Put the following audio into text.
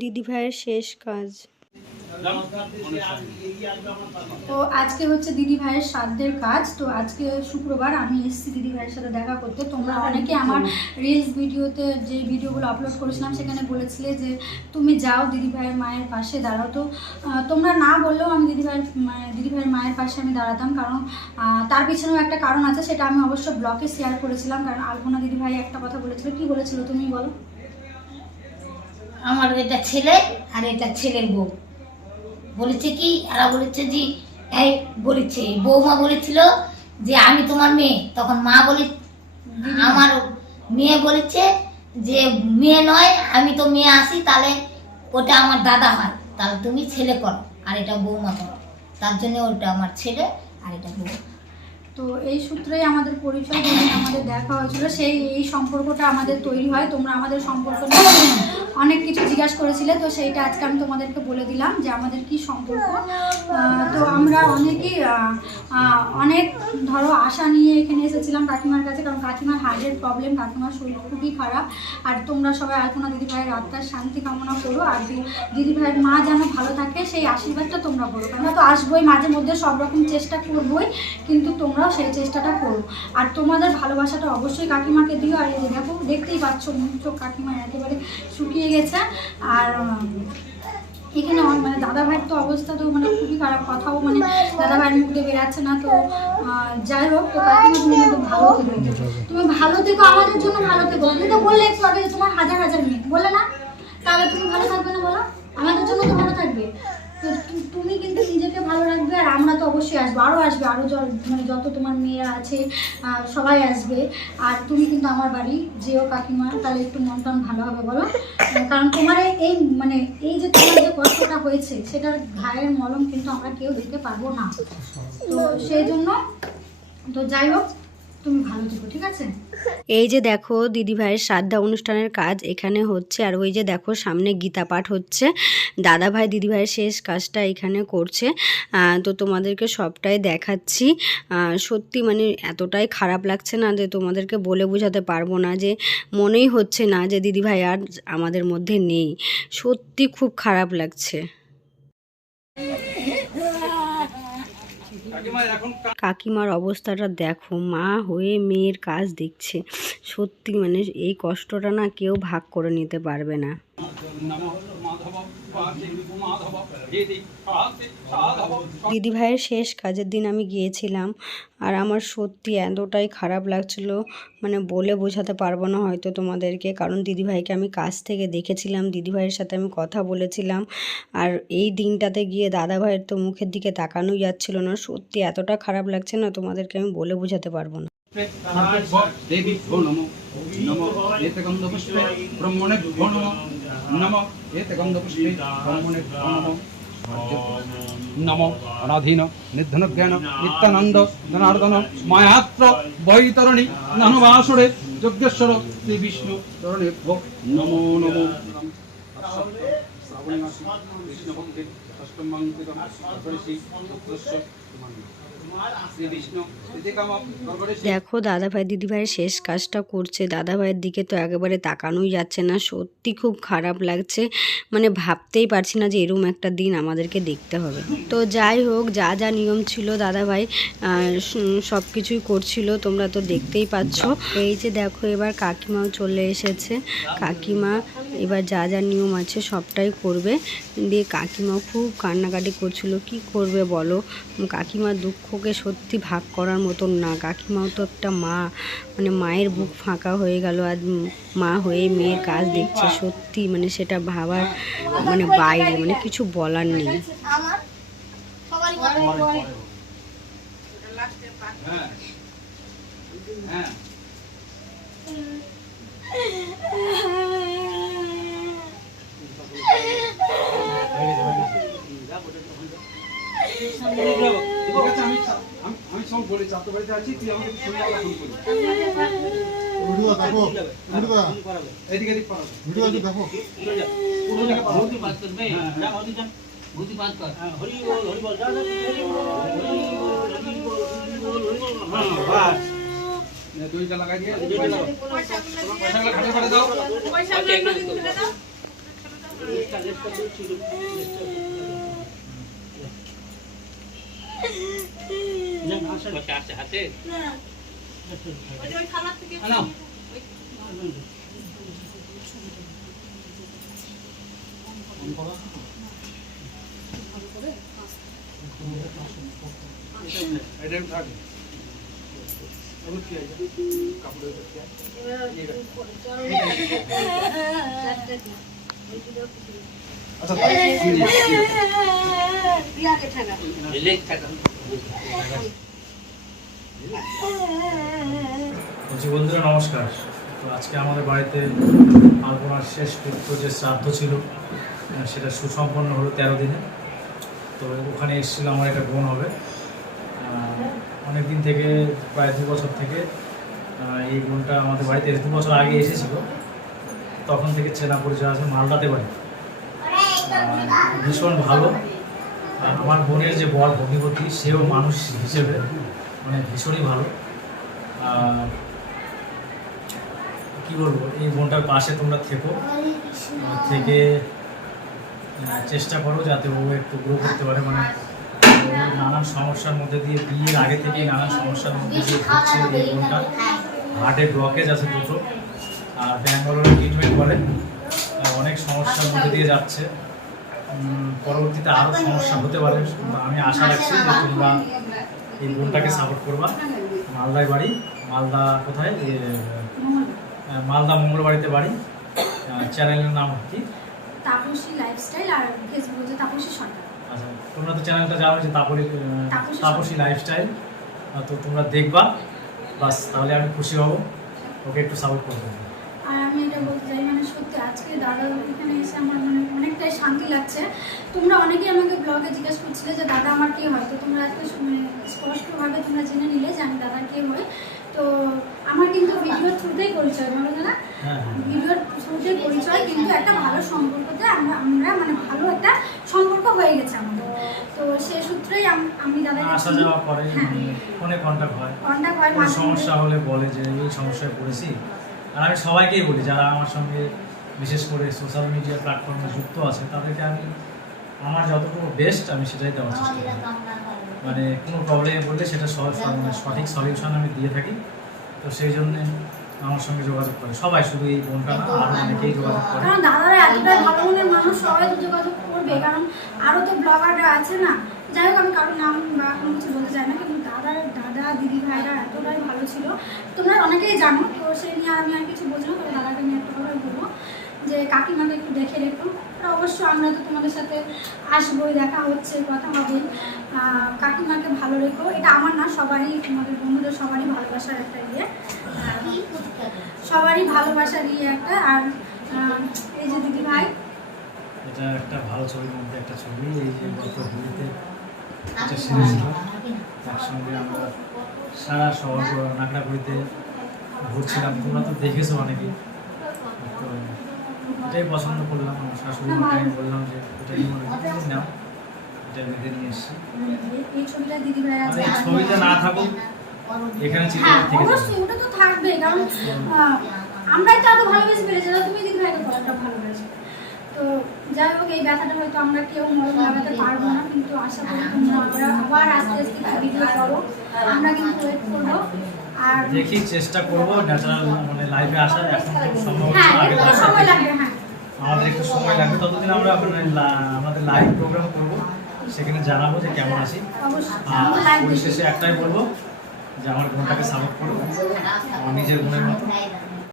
দিদি ভাইয়ের শেষ কাজ। তো আজকে হচ্ছে দিদি ভাইয়ের শ্রাদ্ধের কাজ। তো আজকে শুক্রবার আমি এসেছি দিদি ভাইয়ের সাথে দেখা করতে। তোমরা অনেকে আমার রিলস ভিডিওতে যে ভিডিওগুলো আপলোড করেছিলাম সেখানে বলেছিলে যে তুমি যাও দিদি ভাইয়ের মায়ের পাশে দাঁড়াও। তো তোমরা না বললেও আমি দিদি ভাইয়ের মায়ের পাশে আমি দাঁড়াতাম, কারণ তার পিছনেও একটা কারণ আছে, সেটা আমি অবশ্য ব্লগে শেয়ার করেছিলাম। কারণ আলপনা দিদি ভাই একটা কথা বলেছিল, কি বলেছিল তুমি বলো? আমার এটা ছেলে আর এটা ছেলের বউ বলেছে কি, এরা বলেছে যে এই বলেছে বৌমা বলেছিল যে আমি তোমার মেয়ে, তখন মা বলে আমার মেয়ে বলেছে যে মেয়ে নয়, আমি তো মেয়ে আসি, তাহলে ওটা আমার দাদা হয়, তাহলে তুমি ছেলে করো আর এটা বৌমা করো, তার জন্য ওটা আমার ছেলে আর এটা বৌমা। তো এই সূত্রেই আমাদের পরিচয়, আমাদের দেখা হয়েছিল, এই সম্পর্কটা আমাদের তৈরি হয়। তোমরা আমাদের সম্পর্ক নিয়ে অনেক কিছু জিজ্ঞাসা করেছিলে, তো সেইটা আজকে আমি তোমাদেরকে বলে দিলাম যে আমাদের কি সম্পর্ক। তো আমরা অনেকেই অনেক ধরো আশা নিয়ে এখানে এসেছিলাম কাকিমার কাছে, কারণ কাকিমার হার্টের প্রবলেম, কাকিমার শরীর খুবই খারাপ। আর তোমরা সবাই আলপনা দিদি ভাইয়ের আত্মার শান্তি কামনা করো, আর দিদি ভাইয়ের মা যেন ভালো থাকে সেই আশীর্বাদটা তোমরা করো। আমরা তো আসবোই, মাঝে মধ্যে সব রকম চেষ্টা করবোই, কিন্তু তোমরাও সেই চেষ্টাটা করো। আর তোমাদের ভালোবাসাটা অবশ্যই কাকিমাকে দিও। আর এই দেখো, দেখতেই পাচ্ছ মুখ চোখ কাকিমা একেবারে শুকিয়ে গেছে। আর এখানে মানে দাদা ভাইয়ের তো অবস্থা তো মানে খুবই খারাপ, কথাও মানে দাদা ভাইয়ের মুখ দিয়ে বেরাচ্ছে না। তো যাই হোক, তো কাকিমা তুমি কিন্তু ভালো থেকো, তুমি ভালো থেকো, আমাদের জন্য ভালো থেকো। তুমি তো বললে একটু আগে তোমার হাজার হাজার মেয়ে, বললে না? তাহলে তুমি ভালো থাকবে না বলো? আমাদের জন্য তো ভালো থাকবে। তো তুমি কিন্তু নিজেকে ভালো রাখবে, আর আমরা তো অবশ্যই আসবো, আরও আসবে, আরও মানে যত তোমার মেয়েরা আছে সবাই আসবে। আর তুমি কিন্তু আমার বাড়ি যেও কাকিমা, তাহলে একটু মন টন ভালো হবে বলো। কারণ তোমার এই মানে এই যে তোমার যে কষ্টটা হয়েছে সেটার ঘায়ের মলম কিন্তু আমরা কেউ দিতে পারবো না। তো সেই জন্য তো যাই হোক, তুমি ভালো থেকো, ঠিক আছে? এই যে দেখো দিদি ভাইয়ের শ্রাদ্ধা অনুষ্ঠানের কাজ এখানে হচ্ছে, আর ওই যে দেখো সামনে গীতা পাঠ হচ্ছে। দাদা ভাই দিদি ভাইয়ের শেষ কাজটা এখানে করছে। তো তোমাদেরকে সবটাই দেখাচ্ছি। সত্যি মানে এতটাই খারাপ লাগছে না যে তোমাদেরকে বলে বোঝাতে পারবো না, যে মনেই হচ্ছে না যে দিদি ভাই আর আমাদের মধ্যে নেই। সত্যি খুব খারাপ লাগছে। কাকিমার অবস্থাটা দেখো, মা হয়ে মেয়ের কাজ দেখছে। সত্যি মানে এই কষ্টটা না কেউ ভাগ করে নিতে পারবে না। দিদি ভাইয়ের শেষ কাজের দিন আমি গিয়েছিলাম, আর আমার সত্যি এতটাই খারাপ লাগছিল, মানে বলে বোঝাতে পারবো না হয়তো তোমাদেরকে। কারণ দিদিভাইকে আমি কাছ থেকে দেখেছিলাম, দিদিভাইয়ের সাথে আমি কথা বলেছিলাম। আর এই দিনটাতে গিয়ে দাদা ভাইয়ের তো মুখের দিকে তাকানোই যাচ্ছিল না। সত্যি এতটা খারাপ লাগছে না, তোমাদেরকে আমি বলে বোঝাতে পারবো না। নমো অনাধীন নিধন জ্ঞান নিত্যানন্দ জনার্দন মায়াত্র বৈতরণী নানবাসুরে যজ্ঞেশ্বর শ্রী বিষ্ণু তরণে নমো নমো। দেখো দাদা ভাই দিদি ভাইয়ের শেষ কাজটা করছে, দাদা ভাইয়ের দিকে তো একেবারে তাকানোই যাচ্ছে না। সত্যি খুব খারাপ লাগছে, মানে ভাবতেই পারছি না যে এরকম একটা দিন আমাদেরকে দেখতে হবে। তো যাই হোক, যা যা নিয়ম ছিল দাদা ভাই সব কিছুই করছিল, তোমরা তো দেখতেই পাচ্ছ। এই যে দেখো এবার কাকিমাও চলে এসেছে। কাকিমা এবার যা যা নিয়ম আছে সবটাই করবে। দিয়ে কাকিমাও খুব কান্নাকাটি করছিল, কি করবে বলো? কাকিমার দুঃখকে সত্যি ভাগ করার মতন না। কাকিমাও তো একটা মা, মানে মায়ের বুক ফাঁকা হয়ে গেল, আর মা হয়ে মেয়ের কাজ দেখছে। সত্যি মানে সেটা ভাবার মানে বাইরে, মানে কিছু বলার নেই। আমি সব বলে চারটে বাড়িতে আছি, তুই আমাকে সন্ধ্যাবেলা ফোন করবি। এদিকে এদিক পারো দেখো দুইটা লাগাই দিয়ে পয়সাগুলো ঘাটে দাও। এটা থাকে এগুলো কি আছে কাপড়ের কি আছে আচ্ছা বলছি বন্ধুরা নমস্কার। তো আজকে আমাদের বাড়িতে আলপনার শেষ পুত্র যে শ্রাদ্ধ ছিল সেটা সুসম্পন্ন হলো 13 দিনে। তো ওখানে এসেছিল আমার একটা বোন হবে, অনেক দিন থেকে প্রায় 2 বছর থেকে এই বোনটা আমাদের বাড়িতে 2 বছর আগে এসেছিল। তখন থেকে চেনা পরিচয় আছে, মালদাতে বাড়ি। ভীষণ ভালো। আর আমার বোনের যে বর ভগ্নিপতি সেও মানুষ হিসেবে মানে ভীষণই ভালো। কি বলবো, এই বোনটার পাশে তোমরা থেকে চেষ্টা করো যাতে ও একটু গ্রো করতে পারে। মানে ওর নানান সমস্যার মধ্যে দিয়ে বিয়ের আগে থেকেই নানান সমস্যার মধ্যে দিয়ে ঘুরছে এই বোনটা। হার্টে ব্লকেজ আছে 2টো, আর ব্যাঙ্গালোরে ট্রিটমেন্ট করে, অনেক সমস্যার মধ্যে দিয়ে যাচ্ছে। পরবর্তীতে আরও সমস্যা হতে পারে। আমি আশা রাখছি যে তোমরা এই বোনটাকে সাপোর্ট করবা। মালদায় বাড়ি, মালদা কোথায়, মালদা মঙ্গলবাড়িতে বাড়ি। চ্যানেলের নাম কি? তাপসী লাইফস্টাইল, আর ফেসবুকে হচ্ছে তাপসী সরকার। আচ্ছা, তোমরা তো চ্যানেলটা জানো যে তাপসী লাইফস্টাইল। তো তোমরা দেখবা, বাস তাহলে আমি খুশি হব। ওকে একটু সাপোর্ট করবো। আর আমি এটা বলতে চাই, মানে সত্যি আজকে দাদা এখানে এসে আমার মানে অনেকটাই শান্তি লাগছে। তোমরা অনেকেই আমাকে ব্লগে জিজ্ঞেস করছিলে যে দাদা আমার কে হয়, তো তোমরা আজকে স্পষ্টভাবে তোমরা জেনে নিলে যে আমি দাদার কে হয়। তো আমার কিন্তু ভিডিওর থ্রুতেই পরিচয়, বলো না, ভিডিওর থ্রুতেই পরিচয়, কিন্তু একটা ভালো সম্পর্কতে আমরা মানে ভালো একটা সম্পর্ক হয়ে গেছে আমাদের। তো সে সূত্রেই আমি দাদাকে আসা যাওয়া করে, ফোনে কন্ট্যাক্ট হয়, কোনো সমস্যা হলে বলে যে এই সমস্যায় পড়েছি। আর আমি সবাইকেই বলি যারা আমার সঙ্গে বিশেষ করে সোশ্যাল মিডিয়া প্ল্যাটফর্মে যুক্ত আছে তাদেরকে আমি আমার যতটুকু বেস্ট আমি সেটাই দেওয়ার চেষ্টা করি। মানে কোনো প্রবলেমে পড়লে সেটা সঠিক সলিউশন আমি দিয়ে থাকি। তো সেই জন্যে আমার সঙ্গে যোগাযোগ করে সবাই, শুধু এই বোনটা না, আরও অনেকেই যোগাযোগ করে। কারণ দাদারা এতটাই ভালো মনের মানুষ, সবাই তো যোগাযোগ করবে, কারণ আরও তো ব্লগাররা আছে না। যাই হোক, আমি কারোর নাম বা কোনো কিছু বলতে চাই না, কিন্তু দাদা দিদি ভাইরা এতটাই ভালো ছিল, তোমরা অনেকেই জানো। তো সেই নিয়ে আমি আর কিছু বলছি না, তবে দাদাকে নিয়ে একটা কথা বলবো যে কাকিমাকে একটু দেখে রেখো। অবশ্য আমরা তো তোমাদের সাথে আসবোই, দেখা হচ্ছে, কথা হবে। কাকিমাকে ভালো রেখো, এটা আমার না, সবারই, তোমাদের বন্ধুদের সবারই ভালোবাসার একটা ইয়ে, সবারই ভালোবাসার ইয়ে একটা। আর এই যে দিদি ভাই, এটা একটা ভালো ছবির মধ্যে একটা ছবি। এই যে গত হোলিতে একটা সেরেছিল, একসঙ্গে আমরা সারা শহর নাগরাগুড়িতে ঘুরছিলাম। তোমরা তো দেখেছো অনেকেই। তো এটাই পছন্দ করলাম। আমার শাশুড়ি মাকে আমি বললাম যে এটাই মনে নাও, এটা বেঁধে নিয়ে এসেছি। এই ছবিটা দিদি ভাই আছে, এই ছবিটা না থাকুক এখানে হ্যাঁ থেকে অবশ্যই ওটা তো থাকবে, কারণ আমরাই তো আরো ভালোবেসে ফেলেছি, তুমি দিদি ভাইকে কতটা ভালোবাসে। তো যাই হোক, এই ব্যথাটা হয়তো আমরা কেউ মরম লাগাতে পারবো না, কিন্তু আশা করি তোমরা আবার আস্তে আস্তে ভিডিও করো, আমরা কিন্তু ওয়েট করবো। আর দেখি চেষ্টা করবো ন্যাচারাল মানে লাইভে আসার। এখন সম্ভব হ্যাঁ, আগে একটু সময় লাগবে, হ্যাঁ আমাদের একটু সময় লাগবে। ততদিন আমরা আমাদের লাইভ প্রোগ্রাম করবো, সেখানে জানাবো যে কেমন আছি। অবশ্যই পরিশেষে একটাই বলবো যে আমার বোনটাকে সাপোর্ট করবো আমার নিজের বোনের মতো।